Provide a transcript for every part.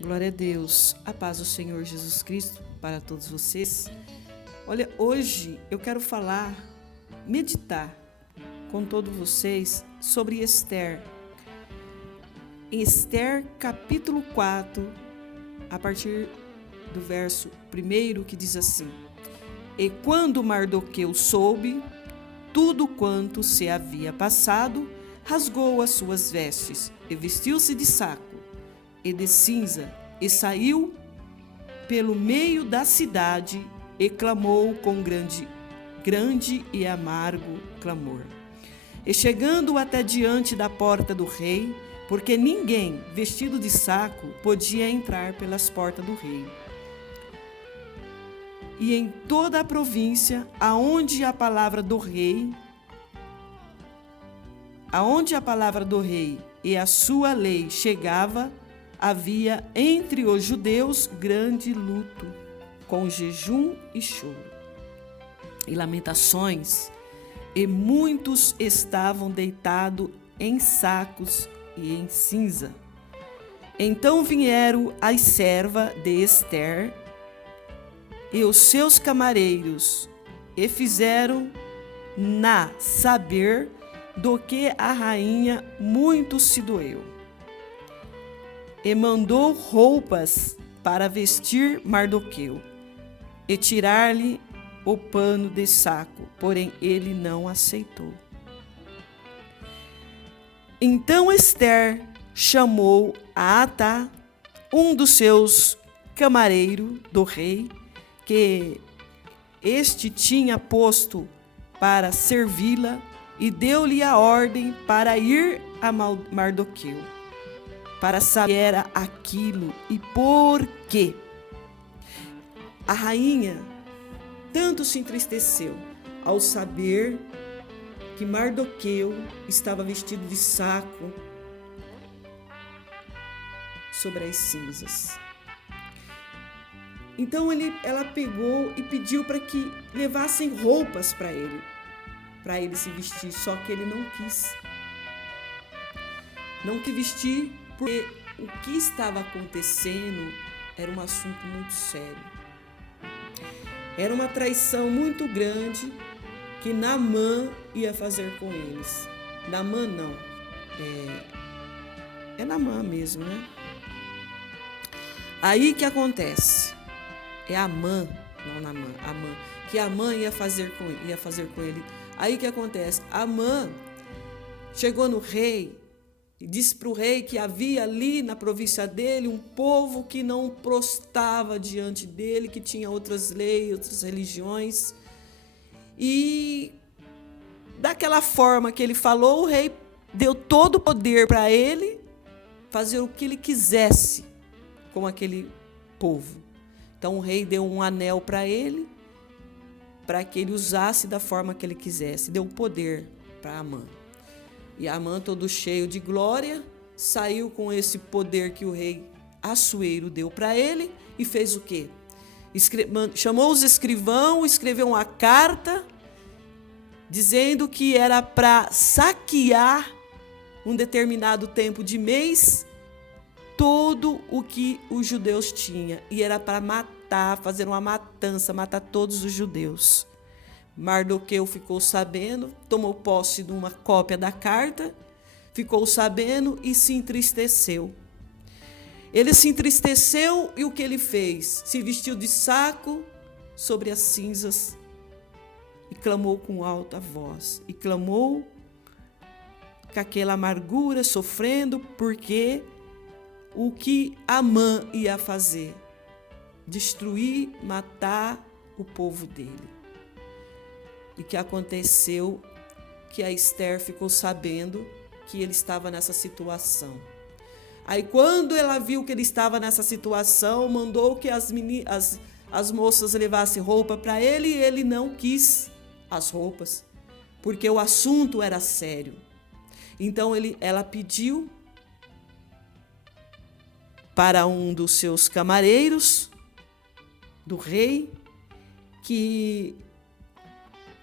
Glória a Deus, a paz do Senhor Jesus Cristo para todos vocês. Olha, hoje eu quero meditar com todos vocês sobre Esther. Em Esther, capítulo 4, a partir do verso 1, que diz assim: E quando Mardoqueu soube tudo quanto se havia passado, rasgou as suas vestes e vestiu-se de saco e de cinza, e saiu pelo meio da cidade e clamou com grande e amargo clamor. E chegando até diante da porta do rei, porque ninguém vestido de saco podia entrar pelas portas do rei. E em toda a província, aonde a palavra do rei e a sua lei chegava, havia entre os judeus grande luto, com jejum e choro, e lamentações, e muitos estavam deitados em sacos e em cinza. Então vieram as servas de Esther e os seus camareiros, e fizeram-na saber do que a rainha muito se doeu. E mandou roupas para vestir Mardoqueu e tirar-lhe o pano de saco, porém ele não aceitou. Então Esther chamou a Atá, um dos seus camareiros do rei, que este tinha posto para servi-la, e deu-lhe a ordem para ir a Mardoqueu, para saber o que era aquilo e por quê. A rainha tanto se entristeceu ao saber que Mardoqueu estava vestido de saco sobre as cinzas. Então ela pegou e pediu para que levassem roupas para ele se vestir, só que ele não quis. Não quis vestir porque o que estava acontecendo era um assunto muito sério. Era uma traição muito grande que Naamã ia fazer com eles. Naamã não, é Naamã mesmo, né? Aí que acontece? É Amã, não Naamã, Amã, que Amã ia fazer com ele. Aí que acontece? Amã chegou no rei e disse para o rei que havia ali na província dele um povo que não prostrava diante dele, que tinha outras leis, outras religiões. E daquela forma que ele falou, o rei deu todo o poder para ele fazer o que ele quisesse com aquele povo. Então o rei deu um anel para ele, para que ele usasse da forma que ele quisesse. Deu poder para Amã. E Amã, todo cheio de glória, saiu com esse poder que o rei Assuero deu para ele e fez o quê? Chamou os escrivãos, escreveu uma carta dizendo que era para saquear um determinado tempo de mês todo o que os judeus tinham. E era para matar, fazer uma matança, matar todos os judeus. Mardoqueu ficou sabendo, tomou posse de uma cópia da carta, ficou sabendo e se entristeceu. Ele se entristeceu e o que ele fez? Se vestiu de saco sobre as cinzas e clamou com alta voz. E clamou com aquela amargura, sofrendo, porque o que Amã ia fazer? Destruir, matar o povo dele. E que aconteceu que a Esther ficou sabendo que ele estava nessa situação. Aí quando ela viu que ele estava nessa situação, mandou que as moças levassem roupa para ele, e ele não quis as roupas, porque o assunto era sério. Então ela pediu para um dos seus camareiros do rei que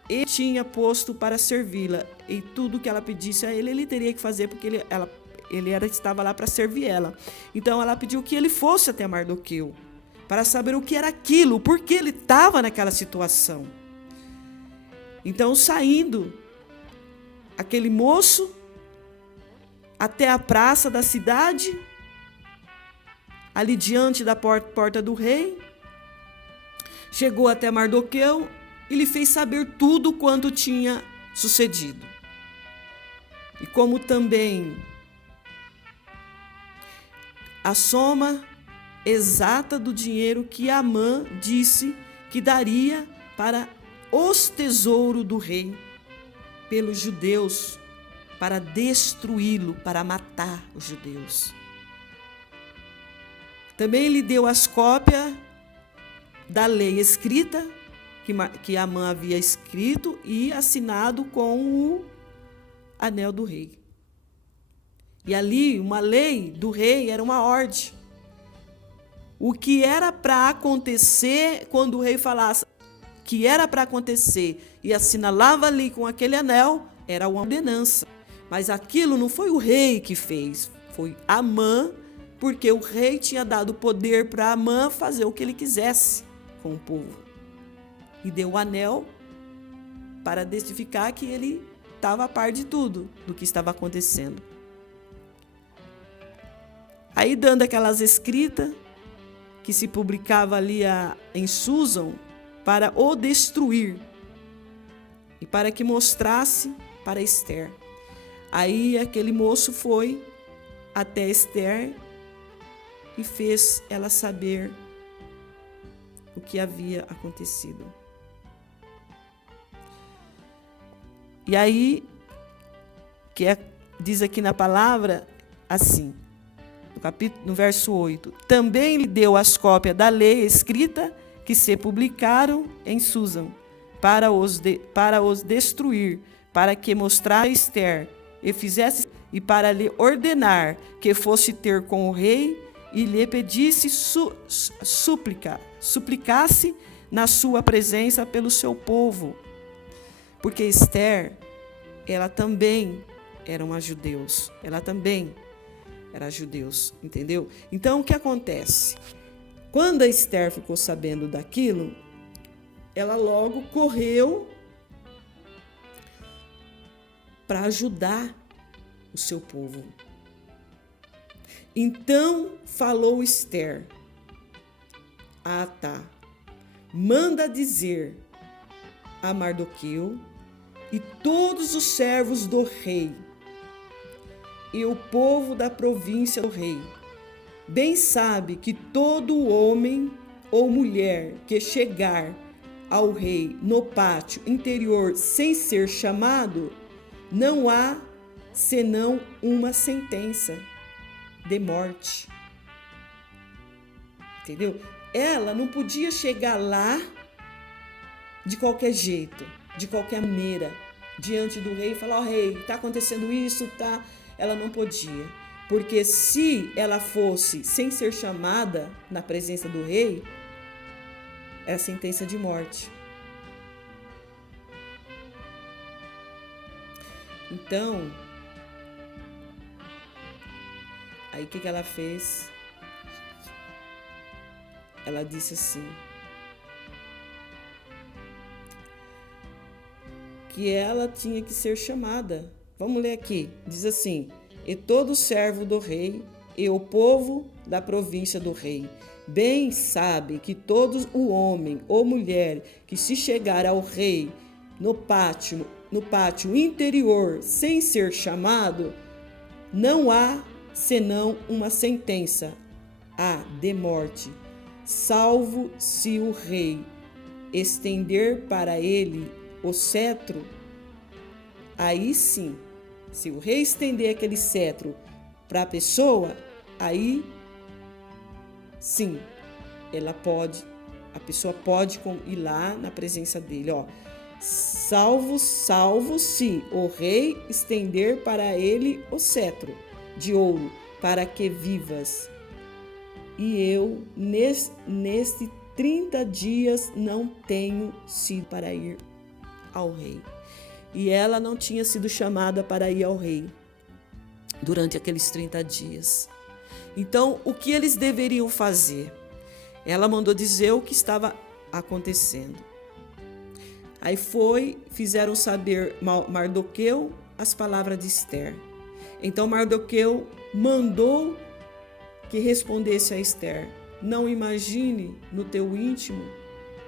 ele tinha posto para servi-la, e tudo que ela pedisse a ele, ele teria que fazer, porque estava lá para servir ela. Então ela pediu que ele fosse até Mardoqueu, para saber o que era aquilo, por que ele estava naquela situação. Então, saindo aquele moço até a praça da cidade, ali diante da porta do rei, chegou até Mardoqueu e lhe fez saber tudo quanto tinha sucedido. E como também a soma exata do dinheiro que Amã disse que daria para os tesouros do rei pelos judeus, para destruí-lo, para matar os judeus. Também lhe deu as cópias da lei escrita, que Amã havia escrito e assinado com o anel do rei. E ali, uma lei do rei era uma ordem. O que era para acontecer, quando o rei falasse que era para acontecer e assinalava ali com aquele anel, era uma ordenança. Mas aquilo não foi o rei que fez, foi Amã, porque o rei tinha dado poder para Amã fazer o que ele quisesse com o povo. E deu o anel para testificar que ele estava a par de tudo, do que estava acontecendo. Aí, dando aquelas escritas que se publicava ali em Susan, para o destruir e para que mostrasse para Esther. Aí aquele moço foi até Esther e fez ela saber o que havia acontecido. E aí, diz aqui na palavra, assim, no verso 8, também lhe deu as cópias da lei escrita que se publicaram em Susan, para os destruir, para que mostrasse a Esther e fizesse, e para lhe ordenar que fosse ter com o rei e lhe pedisse suplicasse na sua presença pelo seu povo. Porque Esther, ela também era uma judeus. Ela também era judeus, entendeu? Então, o que acontece? Quando a Esther ficou sabendo daquilo, ela logo correu para ajudar o seu povo. Então falou Esther: ah, tá. Manda dizer a Mardoqueu e todos os servos do rei e o povo da província do rei, bem sabe que todo homem ou mulher que chegar ao rei no pátio interior sem ser chamado, não há senão uma sentença de morte. Entendeu? Ela não podia chegar lá de qualquer jeito, de qualquer maneira, diante do rei e falar: ó, rei, está acontecendo isso, tá? Ela não podia. Porque se ela fosse sem ser chamada na presença do rei, era sentença de morte. Então, aí o que ela fez? Ela disse assim, que ela tinha que ser chamada. Vamos ler aqui. Diz assim: e todo servo do rei e o povo da província do rei bem sabe que todo o homem ou mulher que se chegar ao rei no pátio interior sem ser chamado, não há senão uma sentença de morte, salvo se o rei estender para ele o cetro. Aí sim, se o rei estender aquele cetro para a pessoa, aí sim, a pessoa pode ir lá na presença dele, ó. Salvo se o rei estender para ele o cetro de ouro, para que vivas. E eu, neste 30 dias, não tenho sido para ir ao rei. E ela não tinha sido chamada para ir ao rei. durante aqueles 30 dias. Então, o que eles deveriam fazer? Ela mandou dizer o que estava acontecendo. Aí fizeram saber Mardoqueu as palavras de Ester. Então Mardoqueu mandou que respondesse a Ester: não imagine no teu íntimo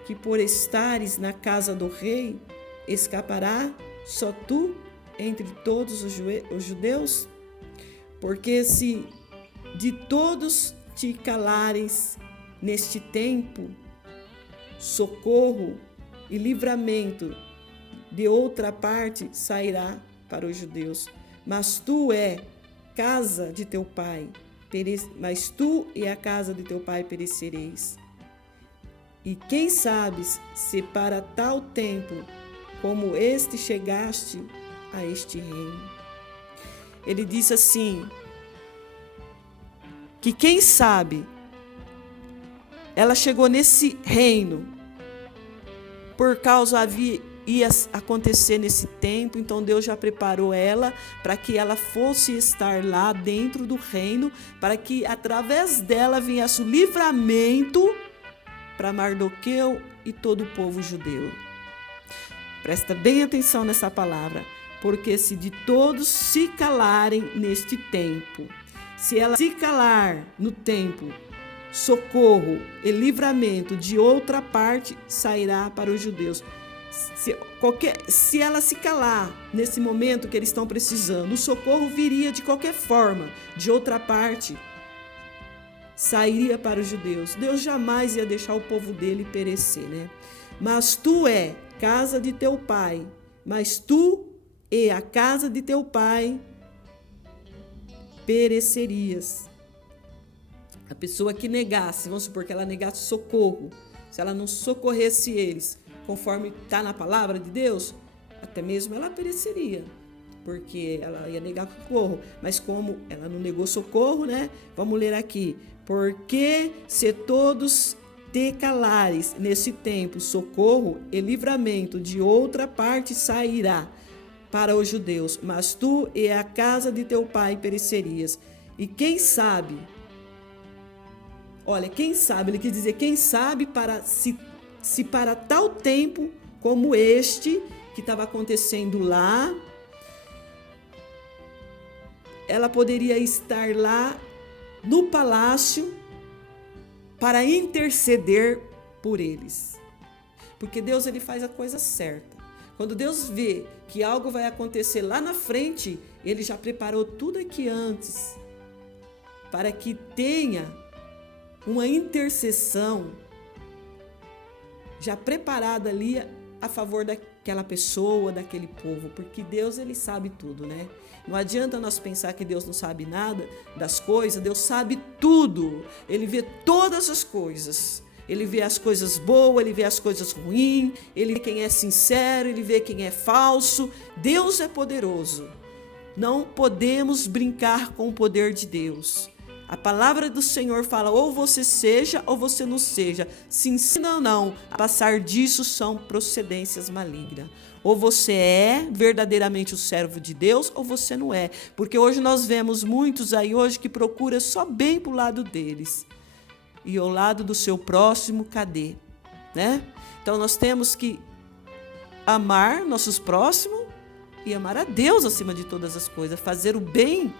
que por estares na casa do rei escapará só tu entre todos os judeus? Porque se de todos te calares neste tempo, socorro e livramento de outra parte sairá para os judeus. Mas tu casa de teu pai, mas tu e a casa de teu pai perecereis. E quem sabe se para tal tempo como este chegaste a este reino. Ele disse assim, que quem sabe ela chegou nesse reino por causa ia acontecer nesse tempo, então Deus já preparou ela para que ela fosse estar lá dentro do reino, para que através dela viesse o livramento para Mardoqueu e todo o povo judeu. Presta bem atenção nessa palavra, porque se de todos se calarem neste tempo, se ela se calar no tempo, socorro e livramento de outra parte sairá para os judeus. Se ela se calar nesse momento que eles estão precisando, o socorro viria de qualquer forma, de outra parte, sairia para os judeus. Deus jamais ia deixar o povo dele perecer, né? Mas tu casa de teu pai, mas tu e a casa de teu pai perecerias. A pessoa que negasse, vamos supor que ela negasse socorro, se ela não socorresse eles, conforme está na palavra de Deus, até mesmo ela pereceria, porque ela ia negar socorro. Mas como ela não negou socorro, né? Vamos ler aqui. Porque se todos te calares nesse tempo, socorro e livramento de outra parte sairá para os judeus, mas tu e a casa de teu pai perecerias. E quem sabe, olha, quem sabe, ele quis dizer, quem sabe para se para tal tempo como este que estava acontecendo lá, ela poderia estar lá no palácio para interceder por eles. Porque Deus, ele faz a coisa certa. Quando Deus vê que algo vai acontecer lá na frente, ele já preparou tudo aqui antes para que tenha uma intercessão já preparada ali a favor daquela pessoa, daquele povo, porque Deus, ele sabe tudo, né? Não adianta nós pensar que Deus não sabe nada das coisas, Deus sabe tudo, ele vê todas as coisas, ele vê as coisas boas, ele vê as coisas ruins, ele vê quem é sincero, ele vê quem é falso. Deus é poderoso, não podemos brincar com o poder de Deus. A palavra do Senhor fala, ou você seja ou você não seja. Se ensina ou não, a passar disso são procedências malignas. Ou você é verdadeiramente o servo de Deus, ou você não é. Porque hoje nós vemos muitos aí hoje que procuram só bem para o lado deles. E ao lado do seu próximo, cadê? Né? Então nós temos que amar nossos próximos e amar a Deus acima de todas as coisas. Fazer o bem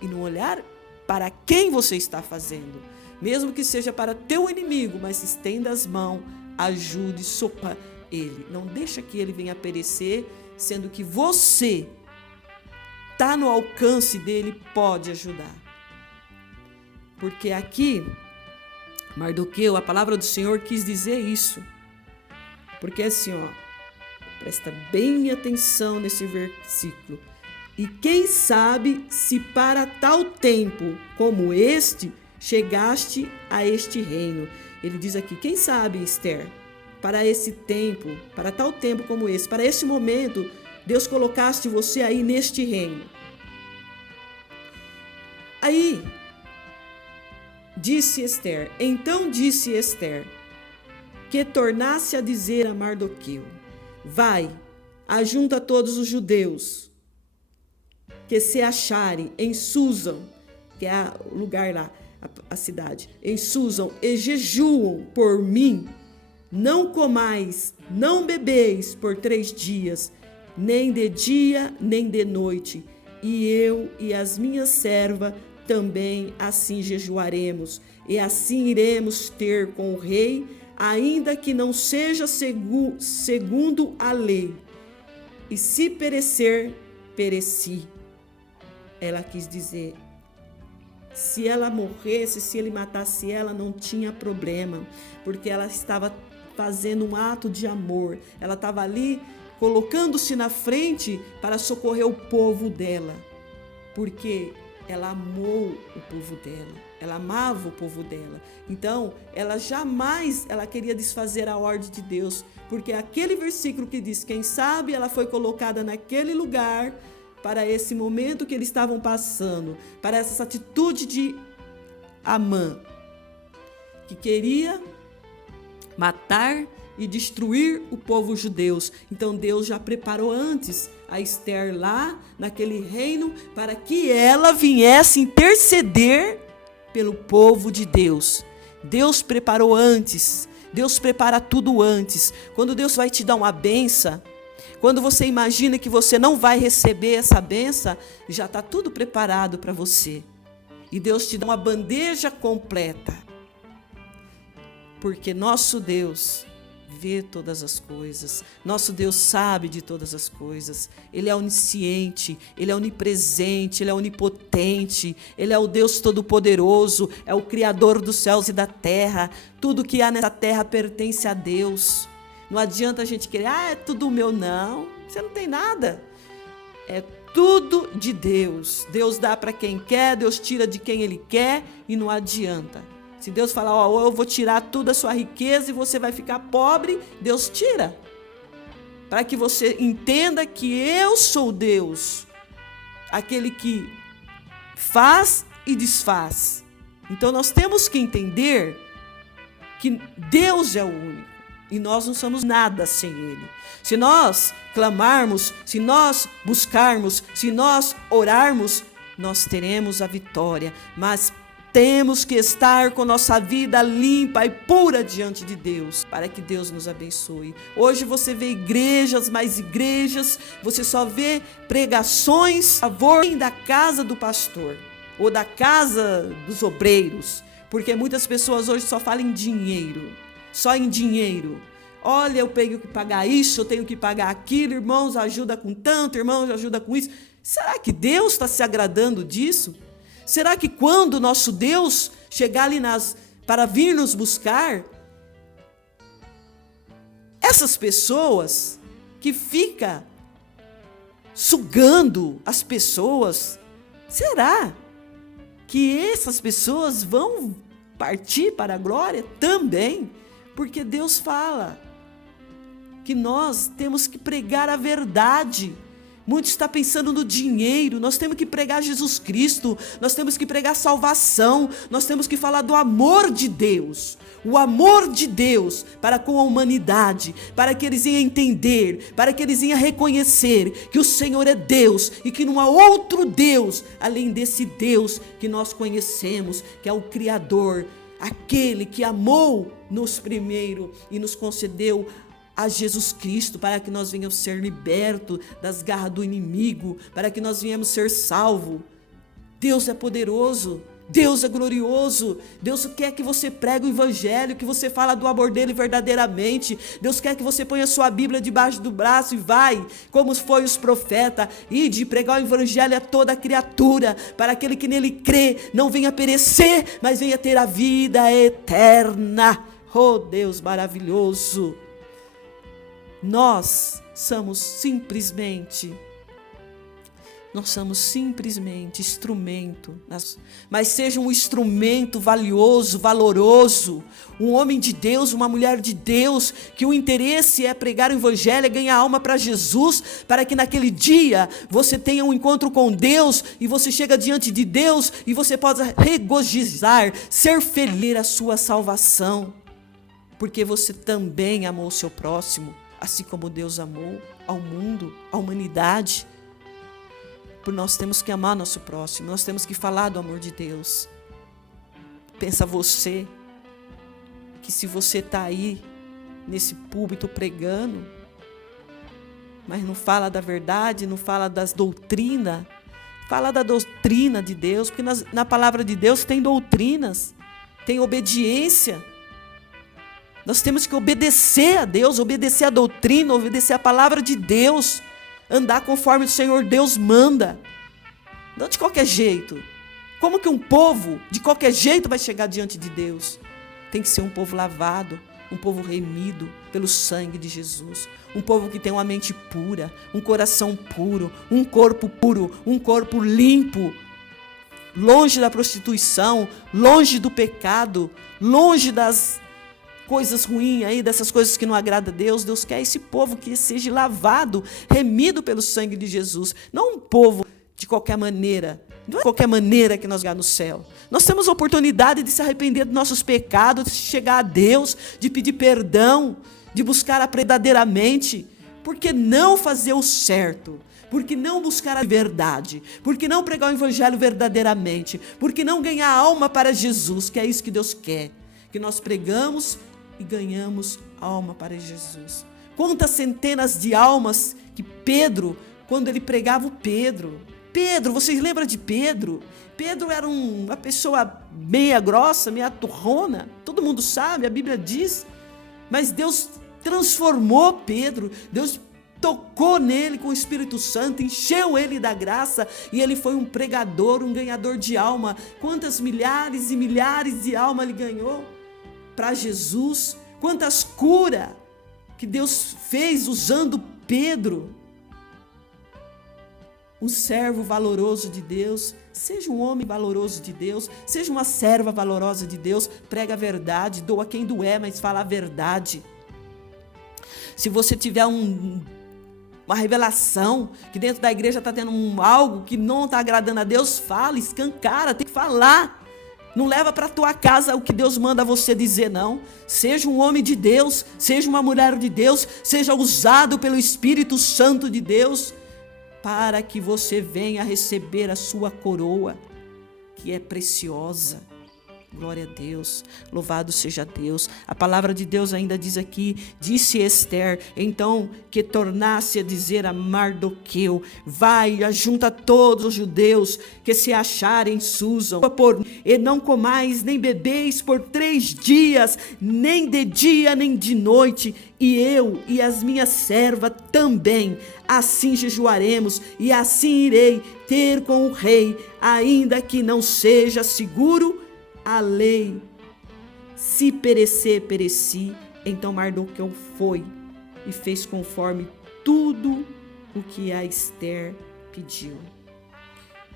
e não olhar para quem você está fazendo, mesmo que seja para teu inimigo, mas estenda as mãos, ajude, socorra ele. Não deixa que ele venha a perecer, sendo que você está no alcance dele, pode ajudar. Porque aqui, Mardoqueu, a palavra do Senhor quis dizer isso. Porque assim, presta bem atenção nesse versículo. E quem sabe se para tal tempo como este chegaste a este reino. Ele diz aqui, quem sabe, Ester, para esse tempo, para tal tempo como esse, para esse momento, Deus colocaste você aí neste reino. Aí, então disse Ester, que tornasse a dizer a Mardoqueu, vai, ajunta todos os judeus, que se acharem em Susan, que é o lugar lá, a cidade, em Susan, e jejuam por mim, não comais, não bebeis por 3 dias, nem de dia, nem de noite, e eu e as minhas servas também assim jejuaremos, e assim iremos ter com o rei, ainda que não seja segundo a lei. E se perecer, pereci. Ela quis dizer, se ela morresse, se ele matasse ela, não tinha problema, porque ela estava fazendo um ato de amor. Ela estava ali colocando-se na frente para socorrer o povo dela, porque ela amou o povo dela, ela amava o povo dela. Então, ela jamais queria desfazer a ordem de Deus, porque aquele versículo que diz, quem sabe ela foi colocada naquele lugar para esse momento que eles estavam passando, para essa atitude de Amã, que queria matar e destruir o povo judeu. Então Deus já preparou antes a Esther lá naquele reino para que ela viesse interceder pelo povo de Deus. Deus preparou antes. Deus prepara tudo antes. Quando Deus vai te dar uma benção, quando você imagina que você não vai receber essa benção, já está tudo preparado para você. E Deus te dá uma bandeja completa. Porque nosso Deus vê todas as coisas. Nosso Deus sabe de todas as coisas. Ele é onisciente, Ele é onipresente, Ele é onipotente, Ele é o Deus Todo-Poderoso, é o Criador dos céus e da terra. Tudo que há nessa terra pertence a Deus. Não adianta a gente querer, é tudo meu. Não, você não tem nada. É tudo de Deus. Deus dá para quem quer, Deus tira de quem Ele quer e não adianta. Se Deus falar, eu vou tirar toda a sua riqueza e você vai ficar pobre, Deus tira. Para que você entenda que eu sou Deus, aquele que faz e desfaz. Então nós temos que entender que Deus é o único e nós não somos nada sem Ele. Se nós clamarmos, se nós buscarmos, se nós orarmos, nós teremos a vitória, mas temos que estar com nossa vida limpa e pura diante de Deus, para que Deus nos abençoe. Hoje você vê igrejas, mais igrejas, você só vê pregações a favor da casa do pastor, ou da casa dos obreiros, porque muitas pessoas hoje só falam em dinheiro, só em dinheiro. Olha, eu tenho que pagar isso, eu tenho que pagar aquilo, irmãos, ajuda com tanto, irmãos, ajuda com isso. Será que Deus está se agradando disso? Será que quando nosso Deus chegar ali para vir nos buscar, essas pessoas que ficam sugando as pessoas, será que essas pessoas vão partir para a glória também? Porque Deus fala que nós temos que pregar a verdade. Muitos estão pensando no dinheiro, nós temos que pregar Jesus Cristo, nós temos que pregar salvação, nós temos que falar do amor de Deus, o amor de Deus para com a humanidade, para que eles iam entender, para que eles iam reconhecer que o Senhor é Deus e que não há outro Deus além desse Deus que nós conhecemos, que é o Criador, aquele que amou-nos primeiro e nos concedeu a Jesus Cristo, para que nós venhamos ser libertos das garras do inimigo, para que nós venhamos ser salvos. Deus é poderoso, Deus é glorioso, Deus quer que você pregue o evangelho, que você fala do amor dele verdadeiramente. Deus quer que você ponha a sua Bíblia debaixo do braço e vai, como foi os profetas, e de pregar o evangelho a toda criatura, para aquele que nele crê, não venha perecer, mas venha ter a vida eterna. Oh Deus maravilhoso! Nós somos simplesmente instrumento, mas seja um instrumento valioso, valoroso, um homem de Deus, uma mulher de Deus, que o interesse é pregar o evangelho, é ganhar alma para Jesus, para que naquele dia você tenha um encontro com Deus, e você chega diante de Deus, e você possa regozijar, ser feliz a sua salvação, porque você também amou o seu próximo, assim como Deus amou ao mundo, à humanidade. Porque nós temos que amar nosso próximo, nós temos que falar do amor de Deus. Pensa você, que se você está aí, nesse púlpito pregando, mas não fala da verdade, não fala das doutrinas, fala da doutrina de Deus, porque na palavra de Deus tem doutrinas, tem obediência. Nós temos que obedecer a Deus, obedecer a doutrina, obedecer a palavra de Deus, andar conforme o Senhor Deus manda, não de qualquer jeito. Como que um povo de qualquer jeito vai chegar diante de Deus? Tem que ser um povo lavado, um povo remido pelo sangue de Jesus, um povo que tem uma mente pura, um coração puro, um corpo limpo, longe da prostituição, longe do pecado, longe das coisas ruins aí, dessas coisas que não agradam a Deus. Deus quer esse povo que seja lavado, remido pelo sangue de Jesus, não um povo de qualquer maneira. Não é de qualquer maneira que nós vamos no céu. Nós temos a oportunidade de se arrepender dos nossos pecados, de chegar a Deus, de pedir perdão, de buscar verdadeiramente. Por que não fazer o certo? Por que não buscar a verdade? Por que não pregar o evangelho verdadeiramente? Por que não ganhar alma para Jesus? Que é isso que Deus quer. Que nós pregamos e ganhamos alma para Jesus. Quantas centenas de almas que Pedro, quando ele pregava Pedro, vocês lembram de Pedro? Pedro era uma pessoa meia grossa, meia turrona, todo mundo sabe, a Bíblia diz, mas Deus transformou Pedro, Deus tocou nele com o Espírito Santo, encheu ele da graça, e ele foi um pregador, um ganhador de alma. Quantas milhares e milhares de almas ele ganhou para Jesus, quantas curas que Deus fez usando Pedro. Um servo valoroso de Deus, seja um homem valoroso de Deus, seja uma serva valorosa de Deus, prega a verdade, doa quem doer, mas fala a verdade. Se você tiver uma revelação, que dentro da igreja está tendo algo que não está agradando a Deus, fala, escancara, tem que falar. Não leva para a tua casa o que Deus manda você dizer, não. Seja um homem de Deus, seja uma mulher de Deus, seja usado pelo Espírito Santo de Deus, para que você venha receber a sua coroa, que é preciosa. Glória a Deus, louvado seja Deus. A palavra de Deus ainda diz aqui, disse Esther, então que tornasse a dizer a Mardoqueu, vai, ajunta todos os judeus que se acharem em Susa, e não comais nem bebeis por 3 dias, nem de dia nem de noite, e eu e as minhas servas também, assim jejuaremos, e assim irei ter com o rei, ainda que não seja seguro a lei. Se perecer, pereci. Então Mardoqueu foi e fez conforme tudo o que a Esther pediu.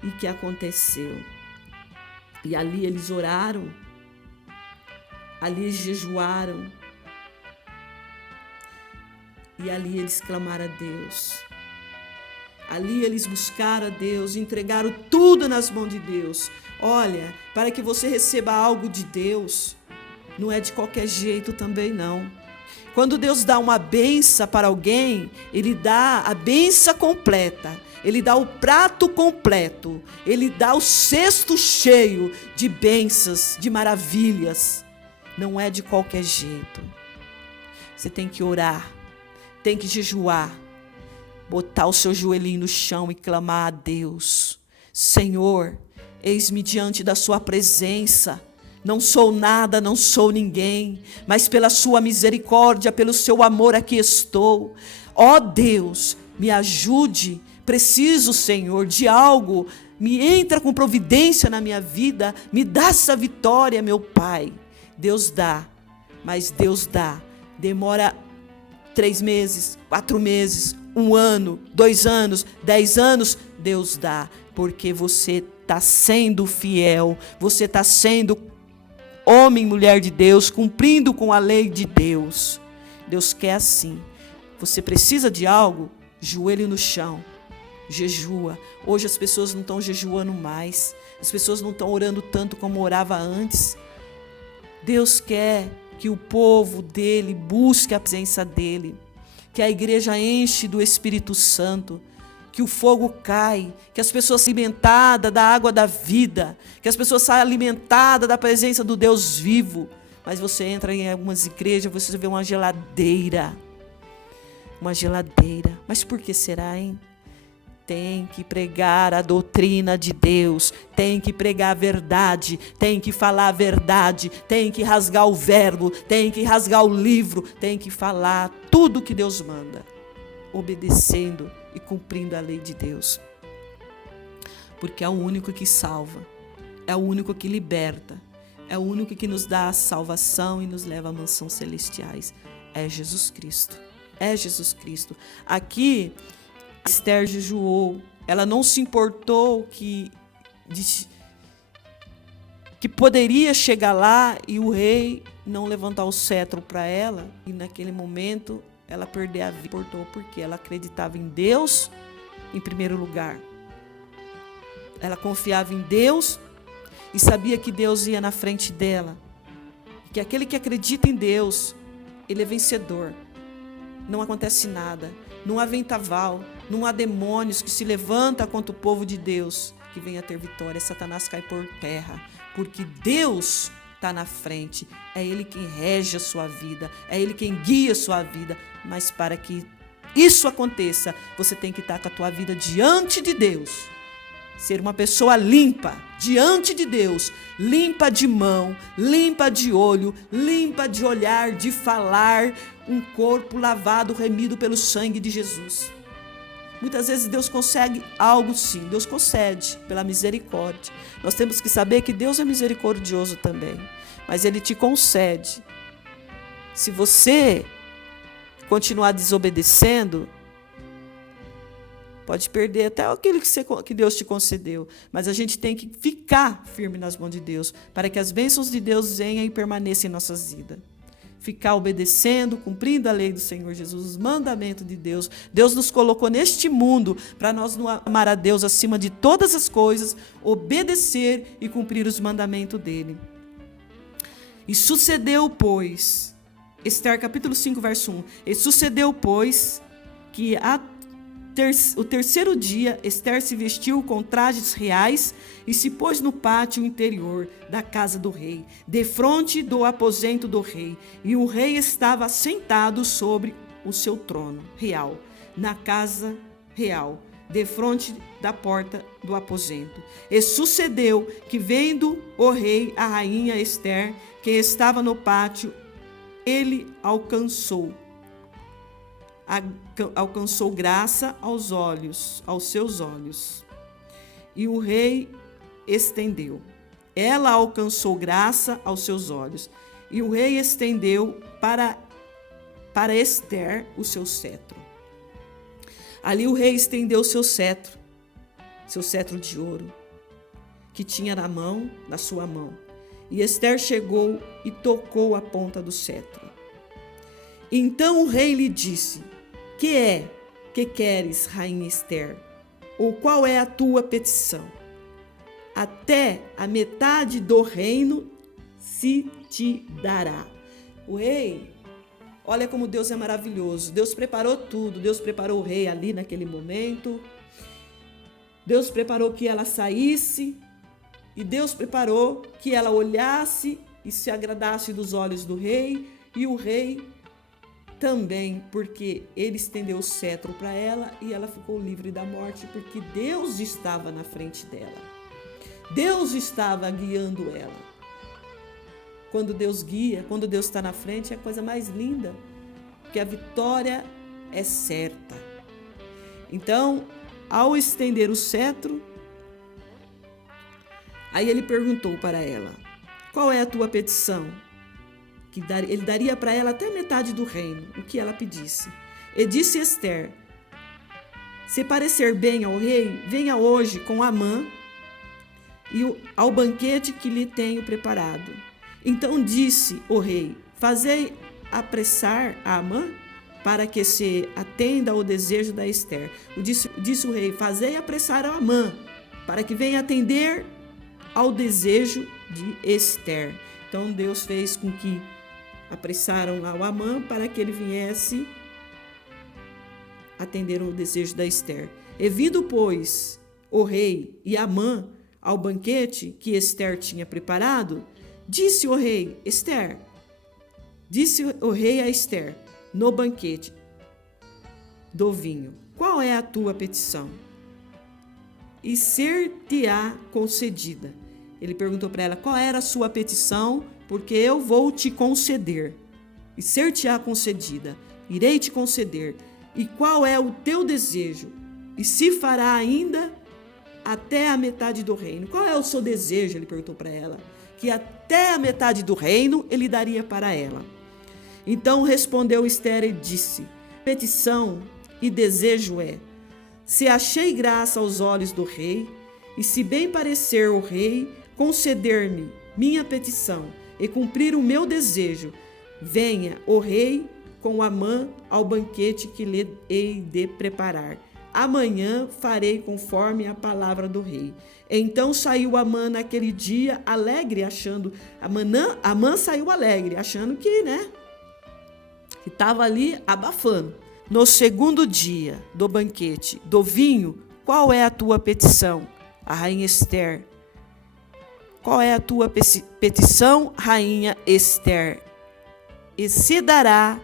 E que aconteceu? E ali eles oraram, ali eles jejuaram, e ali eles clamaram a Deus. Ali eles buscaram a Deus, entregaram tudo nas mãos de Deus. Olha, para que você receba algo de Deus, não é de qualquer jeito também não. Quando Deus dá uma benção para alguém, Ele dá a benção completa, Ele dá o prato completo, Ele dá o cesto cheio de bênçãos, de maravilhas. Não é de qualquer jeito. Você tem que orar, tem que jejuar, botar o seu joelhinho no chão e clamar a Deus. Senhor, eis-me diante da sua presença. Não sou nada, não sou ninguém, mas pela sua misericórdia, pelo seu amor aqui estou. Ó Deus, me ajude. Preciso, Senhor, de algo. Me entra com providência na minha vida. Me dá essa vitória, meu Pai. Deus dá, mas Deus dá. Demora 3 meses, 4 meses, 1 ano, 2 anos, 10 anos, Deus dá, porque você está sendo fiel, você está sendo homem e mulher de Deus, cumprindo com a lei de Deus. Deus quer assim. Você precisa de algo? Joelho no chão, jejua. Hoje as pessoas não estão jejuando mais, as pessoas não estão orando tanto como orava antes. Deus quer que o povo dele busque a presença dele, que a igreja enche do Espírito Santo, que o fogo cai, que as pessoas são alimentadas da água da vida, que as pessoas são alimentadas da presença do Deus vivo. Mas você entra em algumas igrejas, você vê uma geladeira. Uma geladeira. Mas por que será, hein? Tem que pregar a doutrina de Deus, tem que pregar a verdade, tem que falar a verdade, tem que rasgar o verbo, tem que rasgar o livro, tem que falar tudo que Deus manda, obedecendo e cumprindo a lei de Deus. Porque é o único que salva, é o único que liberta, é o único que nos dá a salvação e nos leva à mansão celestiais. É Jesus Cristo, é Jesus Cristo. Aqui, Esther jejuou, ela não se importou que poderia chegar lá e o rei não levantar o cetro para ela, e naquele momento ela perder a vida, porque ela acreditava em Deus em primeiro lugar. Ela confiava em Deus e sabia que Deus ia na frente dela, que aquele que acredita em Deus, ele é vencedor. Não acontece nada, não há vendaval, não há demônios que se levantam contra o povo de Deus que venha ter vitória. Satanás cai por terra, porque Deus está na frente. É Ele quem rege a sua vida, é Ele quem guia a sua vida. Mas para que isso aconteça, você tem que estar com a tua vida diante de Deus. Ser uma pessoa limpa diante de Deus, limpa de mão, limpa de olho, limpa de olhar, de falar, um corpo lavado, remido pelo sangue de Jesus. Muitas vezes Deus consegue algo, sim, Deus concede pela misericórdia. Nós temos que saber que Deus é misericordioso também, mas Ele te concede. Se você continuar desobedecendo, pode perder até aquilo que Deus te concedeu. Mas a gente tem que ficar firme nas mãos de Deus, para que as bênçãos de Deus venham e permaneçam em nossas vidas. Ficar obedecendo, cumprindo a lei do Senhor Jesus, os mandamentos de Deus. Deus nos colocou neste mundo para nós amar a Deus acima de todas as coisas, obedecer e cumprir os mandamentos dele. E sucedeu, pois, Esther capítulo 5, verso 1. E sucedeu, pois, que o terceiro dia, Esther se vestiu com trajes reais e se pôs no pátio interior da casa do rei, defronte do aposento do rei. E o rei estava sentado sobre o seu trono real, na casa real, defronte da porta do aposento. E sucedeu que, vendo o rei a rainha Esther, que estava no pátio, ele alcançou graça aos seus olhos. E o rei estendeu. Ela alcançou graça aos seus olhos. E o rei estendeu para Esther o seu cetro. Ali o rei estendeu seu cetro de ouro, que tinha na sua mão. E Esther chegou e tocou a ponta do cetro. Então o rei lhe disse: que queres, rainha Esther? Ou qual é a tua petição? Até a metade do reino se te dará. O rei, olha como Deus é maravilhoso. Deus preparou tudo. Deus preparou o rei ali naquele momento. Deus preparou que ela saísse. E Deus preparou que ela olhasse e se agradasse dos olhos do rei. E o rei também, porque ele estendeu o cetro para ela e ela ficou livre da morte, porque Deus estava na frente dela. Deus estava guiando ela. Quando Deus guia, quando Deus está na frente, é a coisa mais linda, porque a vitória é certa. Então, ao estender o cetro, aí ele perguntou para ela: qual é a tua petição? Que ele daria para ela até metade do reino, o que ela pedisse. E disse Esther: se parecer bem ao rei, venha hoje com Amã e ao banquete que lhe tenho preparado. Então disse o rei: fazei apressar a Amã, para que se atenda ao desejo da Esther. Disse o rei: fazei apressar a Amã, para que venha atender ao desejo de Esther. Então Deus fez com que apressaram lá o Amã para que ele viesse atender o desejo da Esther. E vindo, pois, o rei e Amã ao banquete que Ester tinha preparado, disse o rei a Ester, no banquete do vinho: qual é a tua petição? E ser-te-á concedida. Ele perguntou para ela qual era a sua petição, porque eu vou te conceder. E ser-te-á concedida. Irei te conceder. E qual é o teu desejo? E se fará ainda até a metade do reino. Qual é o seu desejo? Ele perguntou para ela. Que até a metade do reino ele daria para ela. Então respondeu Ester e disse: petição e desejo é: se achei graça aos olhos do rei, e se bem parecer o rei conceder-me minha petição e cumprir o meu desejo, venha o rei com Amã ao banquete que lhe hei de preparar. Amanhã farei conforme a palavra do rei. Então saiu Amã naquele dia alegre, achando... Amã saiu alegre, achando que estava ali abafando. No segundo dia do banquete do vinho, qual é a tua petição, a rainha Ester? Qual é a tua petição, rainha Ester? E se dará,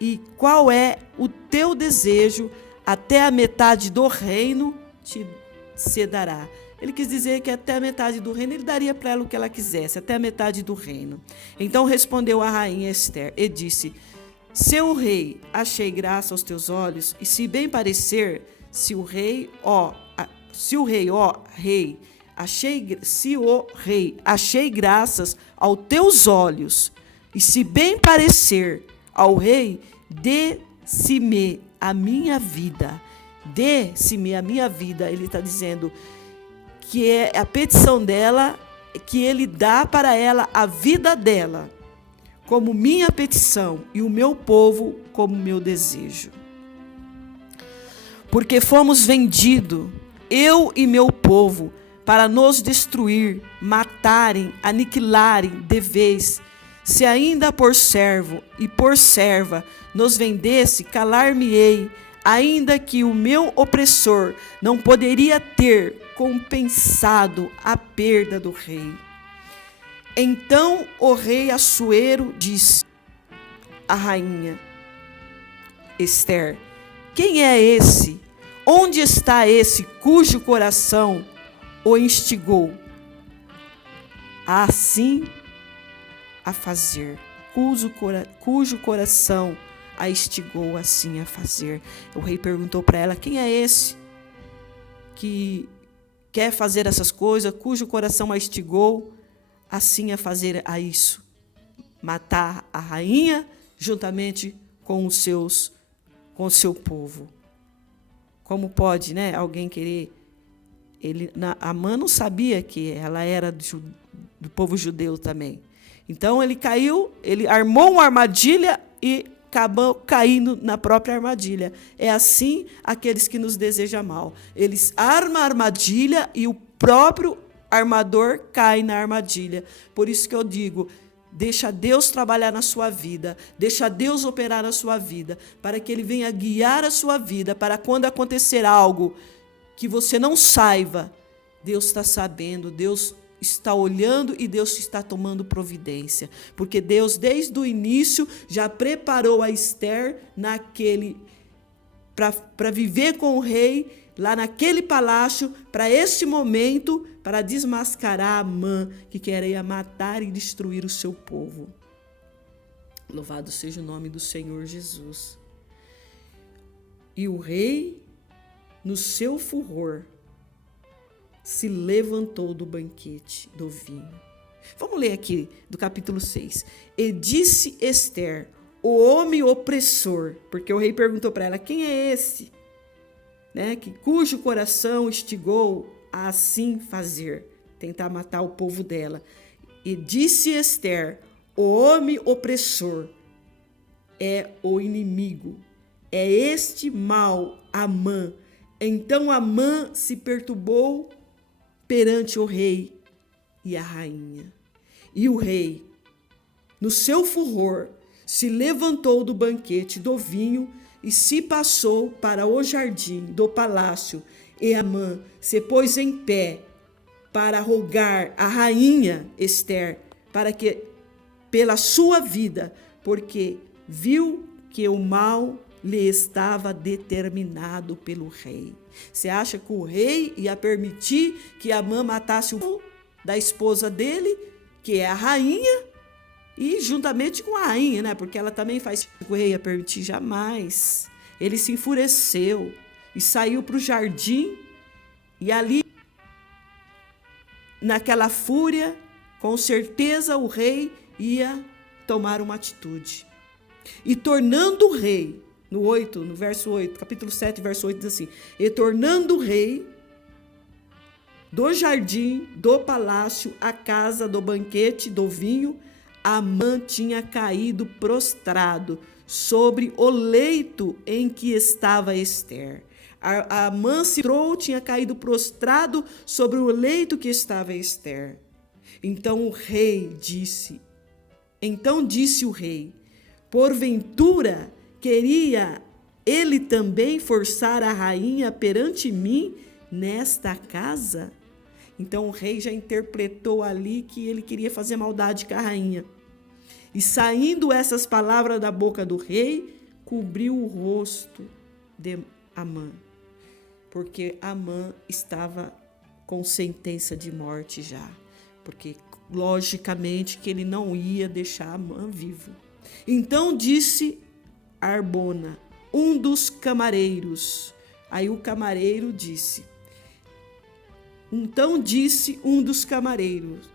e qual é o teu desejo, até a metade do reino te se dará. Ele quis dizer que até a metade do reino ele daria para ela o que ela quisesse, até a metade do reino. Então respondeu a rainha Ester e disse: seu rei, achei graça aos teus olhos, e se bem parecer, se o rei, achei graças aos teus olhos, e se bem parecer ao rei, dê-se-me a minha vida. Dê-se-me a minha vida. Ele está dizendo que é a petição dela, que ele dá para ela a vida dela, como minha petição, e o meu povo como meu desejo. Porque fomos vendidos, eu e meu povo, para nos destruir, matarem, aniquilarem de vez. Se ainda por servo e por serva nos vendesse, calar-me-ei, ainda que o meu opressor não poderia ter compensado a perda do rei. Então o rei Assuero disse à rainha Ester: quem é esse? Onde está esse cujo coração o instigou assim a fazer? Cujo coração a instigou assim a fazer. O rei perguntou para ela: quem é esse que quer fazer essas coisas, cujo coração a instigou assim a fazer a isso? Matar a rainha juntamente com o seu povo. Como pode, alguém querer? Amã não sabia que ela era do povo judeu também. Então ele caiu, ele armou uma armadilha e acabou caindo na própria armadilha. É assim aqueles que nos desejam mal. Eles armam a armadilha e o próprio armador cai na armadilha. Por isso que eu digo: deixa Deus trabalhar na sua vida, deixa Deus operar na sua vida, para que Ele venha guiar a sua vida, para quando acontecer algo que você não saiba, Deus está sabendo, Deus está olhando e Deus está tomando providência. Porque Deus, desde o início, já preparou a Ester para viver com o rei, lá naquele palácio, para esse momento, para desmascarar Amã, que queria matar e destruir o seu povo. Louvado seja o nome do Senhor Jesus. E o rei, no seu furor, se levantou do banquete do vinho. Vamos ler aqui do capítulo 6. E disse Ester, o homem opressor, porque o rei perguntou para ela: quem é esse, cujo coração instigou a assim fazer, tentar matar o povo dela? E disse Ester, o homem opressor é o inimigo, é este mal, Amã. Então Amã se perturbou perante o rei e a rainha. E o rei, no seu furor, se levantou do banquete do vinho e se passou para o jardim do palácio, e Amã se pôs em pé para rogar a rainha Ester para que pela sua vida, porque viu que o mal lhe estava determinado pelo rei. Você acha que o rei ia permitir que Amã matasse o filho da esposa dele, que é a rainha, e juntamente com a rainha, né? Porque ela também faz. O rei ia permitir jamais. Ele se enfureceu e saiu para o jardim, e ali, naquela fúria, com certeza o rei ia tomar uma atitude. E tornando o rei, no verso 8, capítulo 7, verso 8, diz assim: e tornando o rei do jardim, do palácio, a casa do banquete, do vinho, Amã tinha caído prostrado sobre o leito em que estava Ester. Amã se entrou, tinha caído prostrado sobre o leito que estava Ester. Então disse o rei, porventura queria ele também forçar a rainha perante mim nesta casa? Então o rei já interpretou ali que ele queria fazer maldade com a rainha. E saindo essas palavras da boca do rei, cobriu o rosto de Amã, porque Amã estava com sentença de morte já, porque logicamente que ele não ia deixar Amã vivo. Então disse Arbona, um dos camareiros. Aí o camareiro disse. Então disse um dos camareiros,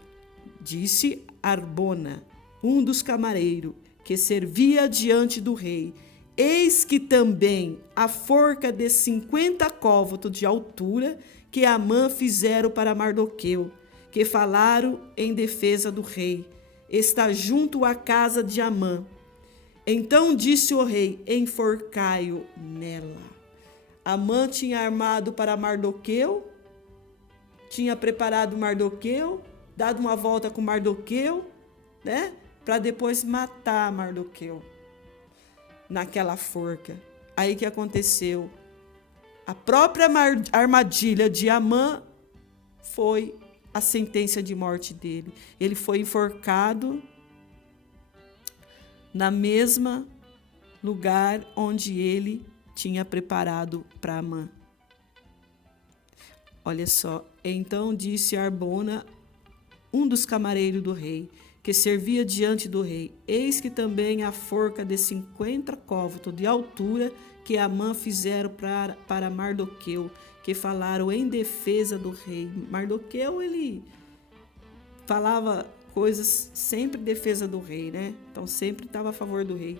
disse Arbona, um dos camareiros, que servia diante do rei: eis que também a forca de 50 côvados de altura que Amã fizeram para Mardoqueu, que falaram em defesa do rei, está junto à casa de Amã. Então disse o rei: enforcai-o nela. Amã tinha armado para Mardoqueu, tinha preparado Mardoqueu, dado uma volta com Mardoqueu, né? Para depois matar Mardoqueu naquela forca. Aí que aconteceu? A própria armadilha de Amã foi a sentença de morte dele. Ele foi enforcado na mesma lugar onde ele tinha preparado para Amã. Olha só, então disse Arbona, um dos camareiros do rei, que servia diante do rei: eis que também a forca de 50 côvados de altura que Amã fizeram para Mardoqueu, que falaram em defesa do rei. Mardoqueu, ele falava coisas sempre em defesa do rei, né? Então sempre estava a favor do rei.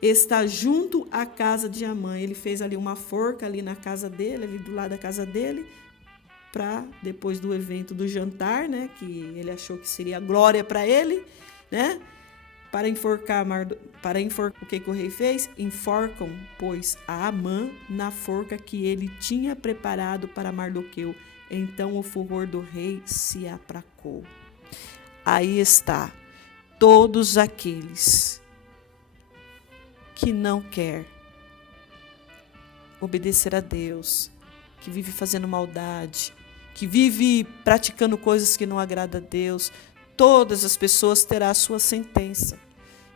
Está junto à casa de Amã. Ele fez ali uma forca ali na casa dele, ali do lado da casa dele, para depois do evento do jantar, né, que ele achou que seria glória para ele, né, para enforcar o que o rei fez? Enforcam, pois, a Amã na forca que ele tinha preparado para Mardoqueu. Então o furor do rei se apracou. Aí está, todos aqueles que não quer obedecer a Deus, que vive fazendo maldade, que vive praticando coisas que não agradam a Deus, todas as pessoas terão a sua sentença.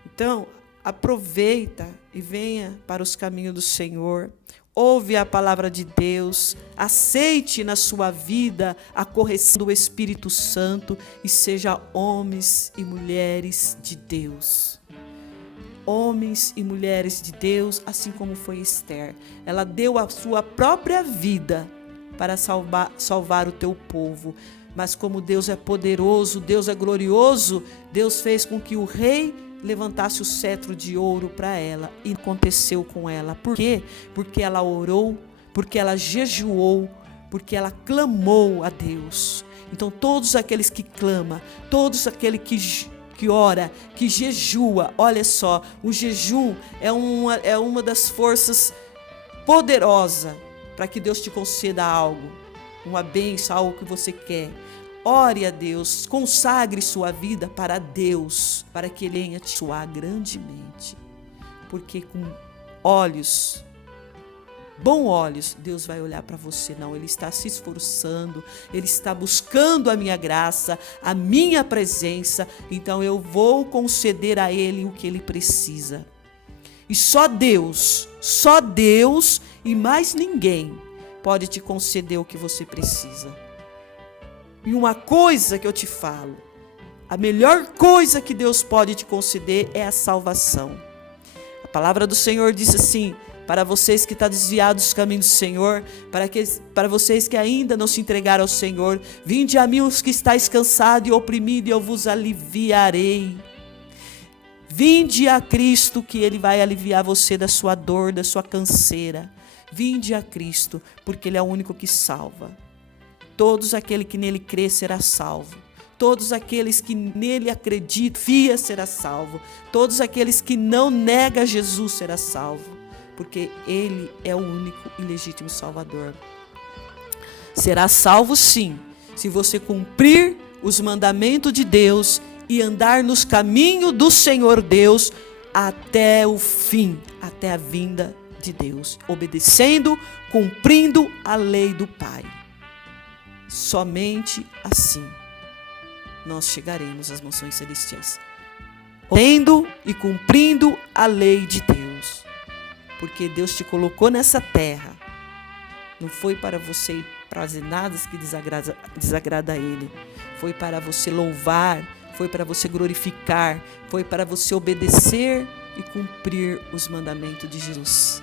Então, aproveita e venha para os caminhos do Senhor, ouve a palavra de Deus, aceite na sua vida a correção do Espírito Santo e seja homens e mulheres de Deus. Homens e mulheres de Deus, assim como foi Ester. Ela deu a sua própria vida para salvar o teu povo. Mas como Deus é poderoso, Deus é glorioso, Deus fez com que o rei levantasse o cetro de ouro para ela. E aconteceu com ela. Por quê? Porque ela orou, porque ela jejuou, porque ela clamou a Deus. Então todos aqueles que clamam, todos aqueles que ora, que jejua, olha só, o jejum é uma das forças poderosas para que Deus te conceda algo, uma bênção, algo que você quer. Ore a Deus, consagre sua vida para Deus, para que Ele venha te abençoar grandemente. Porque com olhos, bons olhos, Deus vai olhar para você. Não, Ele está se esforçando, Ele está buscando a minha graça, a minha presença, então eu vou conceder a Ele o que Ele precisa. E só Deus e mais ninguém pode te conceder o que você precisa. E uma coisa que eu te falo, a melhor coisa que Deus pode te conceder é a salvação. A palavra do Senhor diz assim, para vocês que estão desviados dos caminhos do Senhor, para vocês que ainda não se entregaram ao Senhor, vinde a mim os que estáis cansados e oprimidos, e eu vos aliviarei. Vinde a Cristo, que Ele vai aliviar você da sua dor, da sua canseira. Vinde a Cristo, porque Ele é o único que salva. Todos aqueles que nele crê será salvo. Todos aqueles que nele acreditam, fia será salvo. Todos aqueles que não negam Jesus será salvo. Porque Ele é o único e legítimo Salvador. Será salvo sim, se você cumprir os mandamentos de Deus e andar nos caminhos do Senhor Deus até o fim, até a vinda de Deus, obedecendo, cumprindo a lei do Pai. Somente assim nós chegaremos às mansões celestiais, obedecendo e cumprindo a lei de Deus, porque Deus te colocou nessa terra, não foi para você fazer nada que desagrada a Ele, foi para você louvar, foi para você glorificar, foi para você obedecer e cumprir os mandamentos de Jesus.